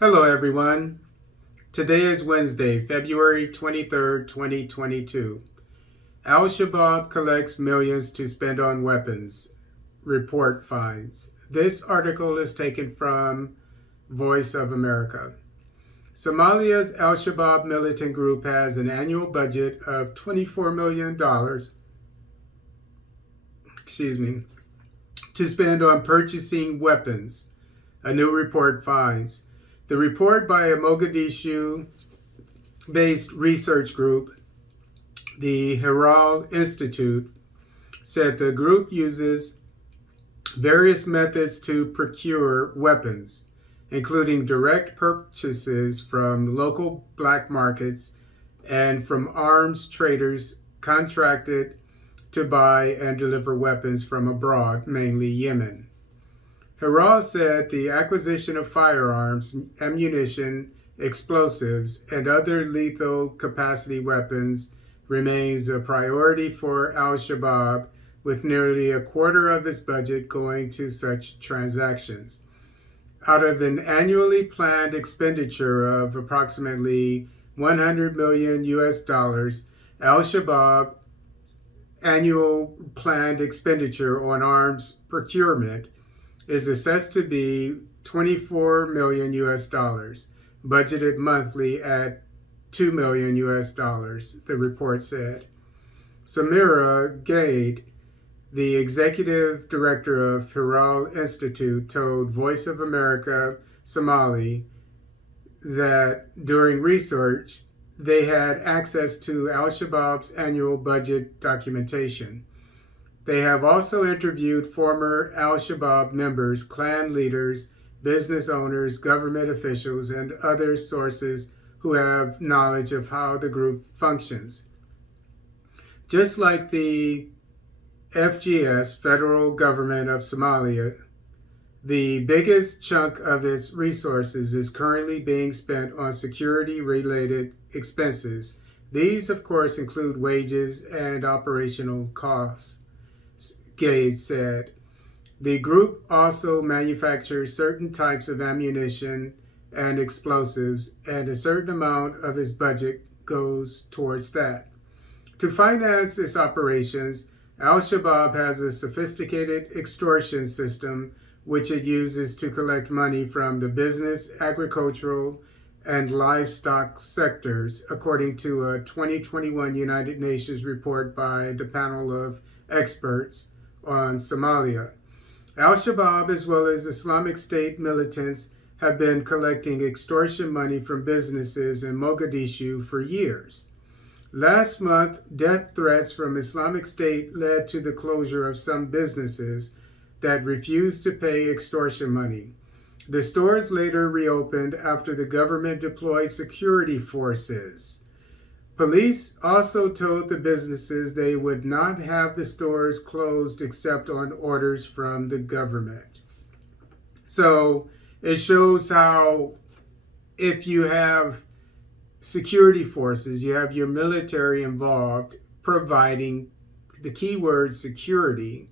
Hello, everyone. Today is Wednesday, February 23rd, 2022. Al-Shabaab collects millions to spend on weapons, report finds. This article is taken from Voice of America. Somalia's Al-Shabaab militant group has an annual budget of $24 million, to spend on purchasing weapons, a new report finds. The report by a Mogadishu-based research group, the Herald Institute, said the group uses various methods to procure weapons, including direct purchases from local black markets and from arms traders contracted to buy and deliver weapons from abroad, mainly Yemen. Herald said the acquisition of firearms, ammunition, explosives, and other lethal capacity weapons remains a priority for Al-Shabaab, with nearly a quarter of its budget going to such transactions. Out of an annually planned expenditure of approximately 100 million US dollars, Al-Shabaab annual planned expenditure on arms procurement is assessed to be 24 million US dollars, budgeted monthly at 2 million US dollars, the report said. Samira Gade, the executive director of Herald Institute, told Voice of America Somali that during research, they had access to Al-Shabaab's annual budget documentation. They have also interviewed former Al-Shabaab members, clan leaders, business owners, government officials, and other sources who have knowledge of how the group functions. Just like the FGS, Federal Government of Somalia, the biggest chunk of its resources is currently being spent on security-related expenses. These, of course, include wages and operational costs. Gade said. The group also manufactures certain types of ammunition and explosives, and a certain amount of its budget goes towards that. To finance its operations, Al-Shabaab has a sophisticated extortion system which it uses to collect money from the business, agricultural, and livestock sectors, according to a 2021 United Nations report by the panel of experts on Somalia. Al-Shabaab, as well as Islamic State militants, have been collecting extortion money from businesses in Mogadishu for years. Last month, death threats from Islamic State led to the closure of some businesses that refused to pay extortion money. The stores later reopened after the government deployed security forces. Police also told the businesses they would not have the stores closed except on orders from the government. So it shows how if you have security forces, you have your military involved providing the keyword security,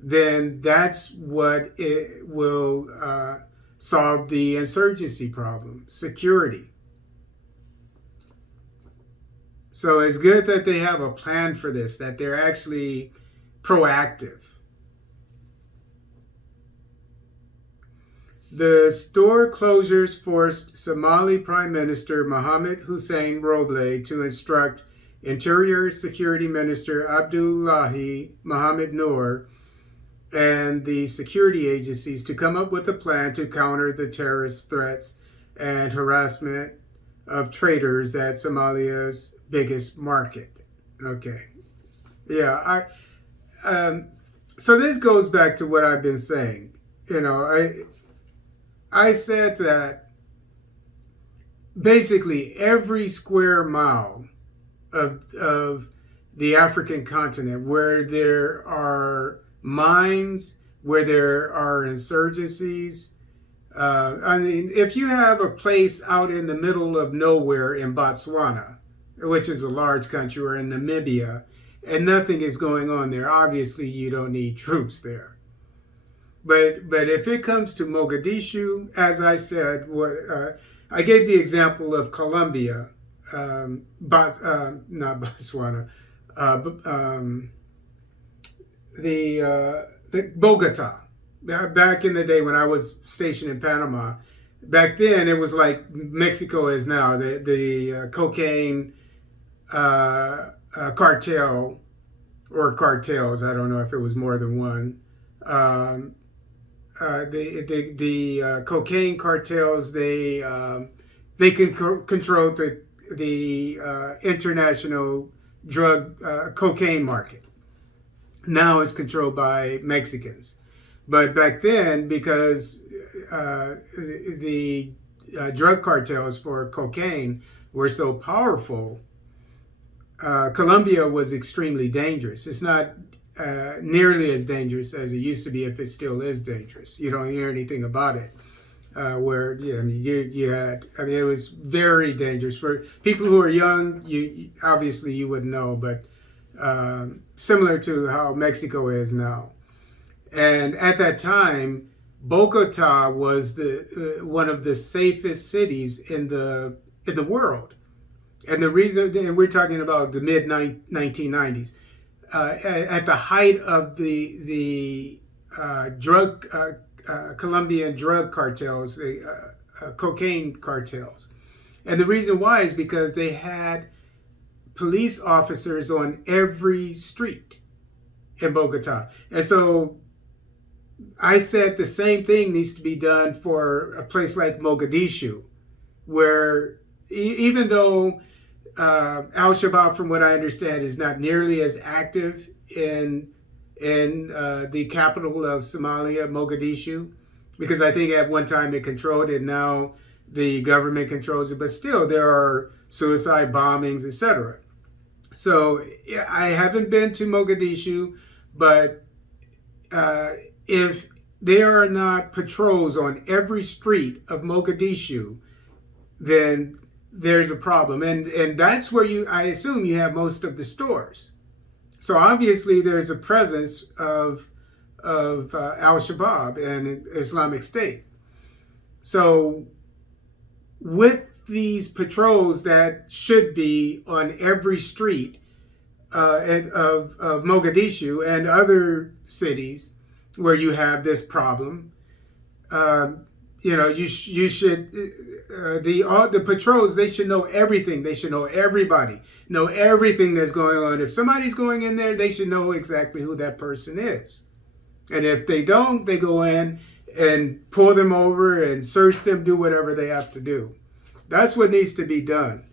then that's what it will solve the insurgency problem, security. So it's good that they have a plan for this, that they're actually proactive. The store closures forced Somali Prime Minister Mohamed Hussein Roble to instruct Interior Security Minister Abdullahi Mohamed Noor and the security agencies to come up with a plan to counter the terrorist threats and harassment of traders at Somalia's biggest market. Okay. Yeah, so this goes back to what I've been saying. I said that basically every square mile of the African continent where there are mines, where there are insurgencies, if you have a place out in the middle of nowhere in Botswana, which is a large country, or in Namibia, and nothing is going on there, obviously you don't need troops there. But if it comes to Mogadishu, as I said, I gave the example of Colombia, not Botswana, the Bogota. Back in the day when I was stationed in Panama, back then it was like Mexico is now. The cocaine cartel or cartels. I don't know if it was more than one. The cocaine cartels, they can control the international drug cocaine market. Now it's controlled by Mexicans, but back then, because the drug cartels for cocaine were so powerful, Colombia was extremely dangerous. It's not nearly as dangerous as it used to be, if it still is dangerous. You don't hear anything about it. It was very dangerous for people who are young. You obviously you wouldn't know, but similar to how Mexico is now. And at that time, Bogota was one of the safest cities in the world. And the reason, and we're talking about the mid 1990s, at the height of the Colombian drug cartels, the cocaine cartels. And the reason why is because they had police officers on every street in Bogota. And so I said the same thing needs to be done for a place like Mogadishu, where even though Al-Shabaab, from what I understand, is not nearly as active in the capital of Somalia, Mogadishu, because I think at one time it controlled it, now the government controls it, but still there are suicide bombings, etc. So I haven't been to Mogadishu, but if there are not patrols on every street of Mogadishu, then there's a problem. And that's where I assume you have most of the stores. So obviously there's a presence of Al-Shabaab and Islamic State. So with these patrols that should be on every street of Mogadishu and other cities where you have this problem, you should the patrols, they should know everything. They should know everybody, know everything that's going on. If somebody's going in there, they should know exactly who that person is. And if they don't, they go in and pull them over and search them, do whatever they have to do. That's what needs to be done.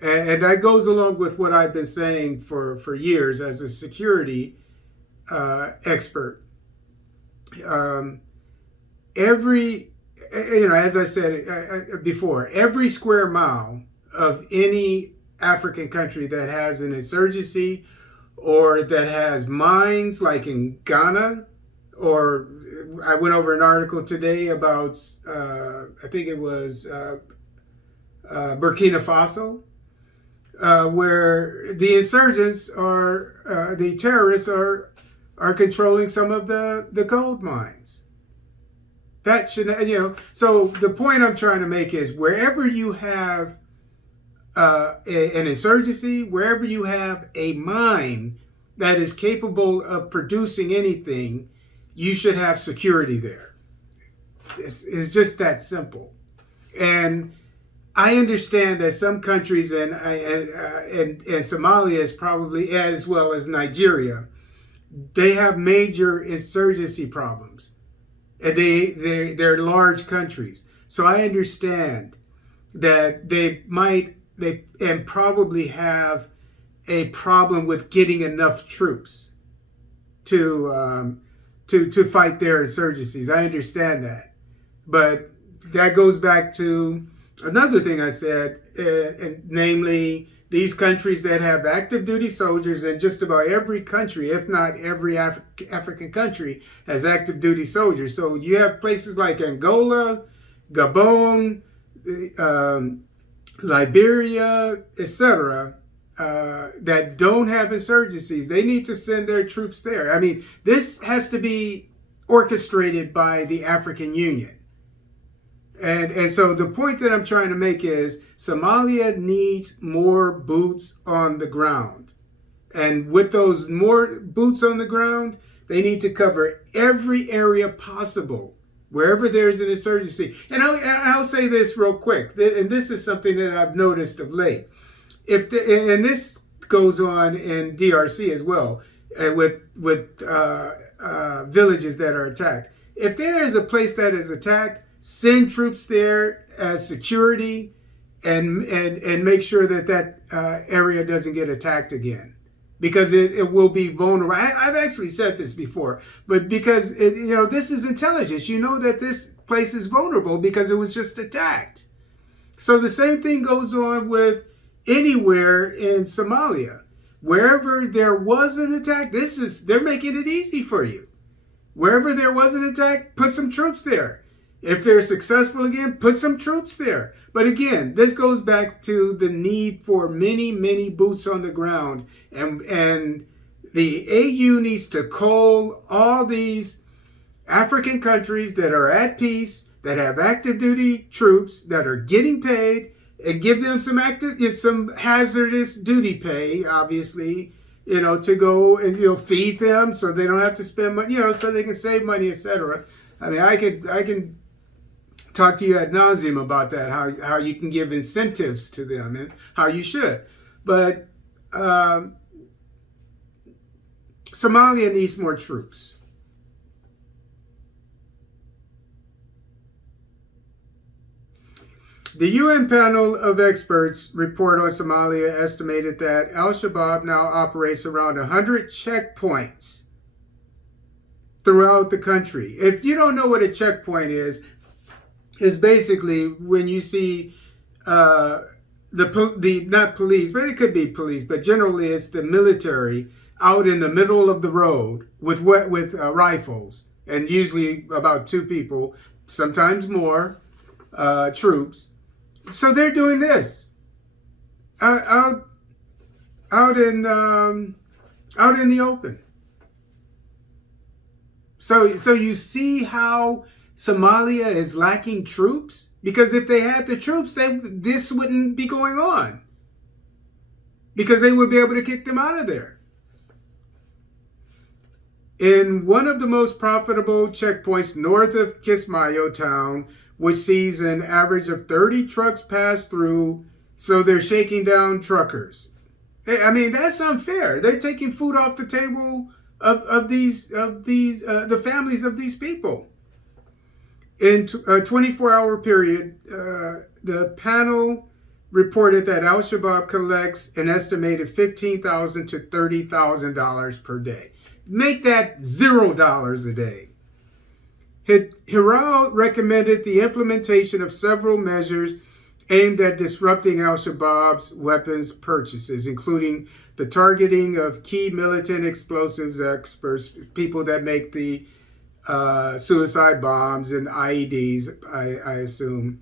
And that goes along with what I've been saying for years as a security expert. As I said before, every square mile of any African country that has an insurgency or that has mines, like in Ghana, or I went over an article today about, I think it was Burkina Faso, where the insurgents the terrorists are controlling some of the gold mines. That should, so the point I'm trying to make is wherever you have an insurgency, wherever you have a mine that is capable of producing anything, you should have security there. It's just that simple. And I understand that some countries and Somalia is probably, as well as Nigeria, they have major insurgency problems. And they're large countries. So I understand that they probably have a problem with getting enough troops to fight their insurgencies. I understand that. But that goes back to another thing I said, and namely these countries that have active duty soldiers, and just about every country, if not every African country, has active duty soldiers. So you have places like Angola, Gabon, Liberia, etc., that don't have insurgencies. They need to send their troops there. I mean, this has to be orchestrated by the African Union. And so the point that I'm trying to make is Somalia needs more boots on the ground. And with those more boots on the ground, they need to cover every area possible, wherever there's an insurgency. And I'll say this real quick, and this is something that I've noticed of late. And this goes on in DRC as well, with villages that are attacked. If there is a place that is attacked, send troops there as security, and make sure that area doesn't get attacked again, because it will be vulnerable. I've actually said this before, but because this is intelligence, you know that this place is vulnerable because it was just attacked. So the same thing goes on with anywhere in Somalia. Wherever there was an attack, they're making it easy for you. Wherever there was an attack, put some troops there. If they're successful again, put some troops there. But again, this goes back to the need for many, many boots on the ground. And the AU needs to call all these African countries that are at peace, that have active duty troops, that are getting paid, and give them some hazardous duty pay, obviously, to go and feed them so they don't have to spend money, so they can save money, etc. I mean, I can talk to you ad nauseum about that, how you can give incentives to them and how you should. But Somalia needs more troops. The UN panel of experts report on Somalia estimated that Al-Shabaab now operates around 100 checkpoints throughout the country. If you don't know what a checkpoint is basically when you see the not police, but it could be police, but generally it's the military out in the middle of the road with rifles, and usually about 2 people, sometimes more, troops. So they're doing this out in the open. So you see how Somalia is lacking troops? Because if they had the troops, this wouldn't be going on, because they would be able to kick them out of there. In one of the most profitable checkpoints north of Kismayo town, which sees an average of 30 trucks pass through, so they're shaking down truckers. I mean, that's unfair. They're taking food off the table of the families of these people. In a 24-hour period, the panel reported that Al-Shabaab collects an estimated $15,000 to $30,000 per day. Make that $0 a day. Hiral recommended the implementation of several measures aimed at disrupting Al-Shabaab's weapons purchases, including the targeting of key militant explosives experts, people that make the suicide bombs and IEDs, I assume.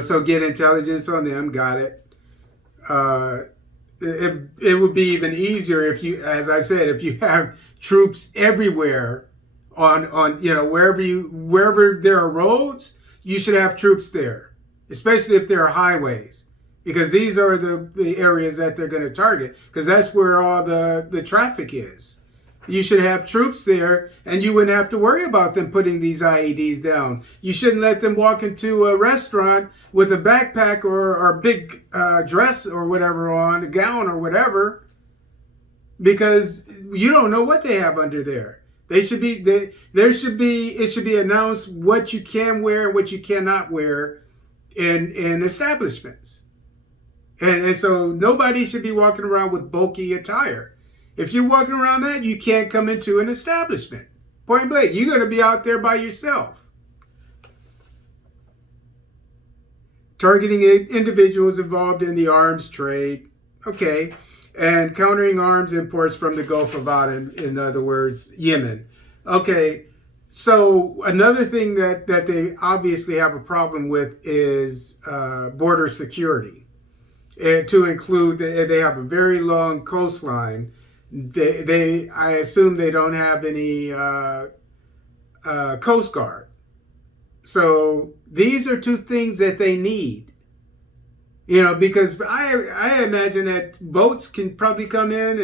So get intelligence on them, got it. It would be even easier if you, as I said, if you have troops everywhere on wherever there are roads, you should have troops there, especially if there are highways, because these are the areas that they're going to target, because that's where all the traffic is. You should have troops there, and you wouldn't have to worry about them putting these IEDs down. You shouldn't let them walk into a restaurant with a backpack or a big dress or whatever on, a gown or whatever, because you don't know what they have under there. It should be announced what you can wear and what you cannot wear in establishments. And so nobody should be walking around with bulky attire. If you're walking around that, you can't come into an establishment. Point blank, you're going to be out there by yourself. Targeting individuals involved in the arms trade. Okay. And countering arms imports from the Gulf of Aden, in other words, Yemen. Okay. So another thing that they obviously have a problem with is border security. And to include, they have a very long coastline. I assume they don't have any Coast Guard. So these are two things that they need. Because I imagine that boats can probably come in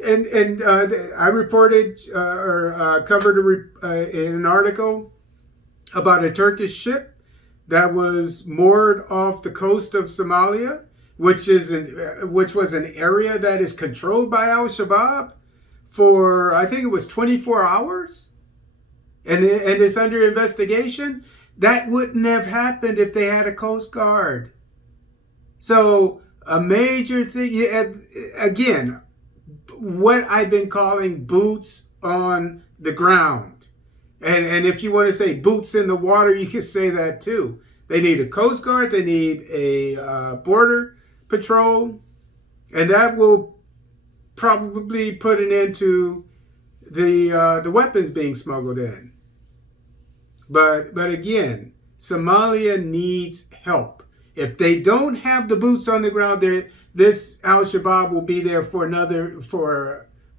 and I reported or covered an article about a Turkish ship that was moored off the coast of Somalia, which was an area that is controlled by Al-Shabaab for, I think it was 24 hours, and it's under investigation. That wouldn't have happened if they had a Coast Guard. So a major thing, again, what I've been calling boots on the ground. And if you want to say boots in the water, you can say that too. They need a Coast Guard, they need a border patrol, and that will probably put an end to the weapons being smuggled in. But again, Somalia needs help. If they don't have the boots on the ground, this Al-Shabaab will be there for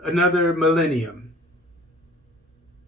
another millennium.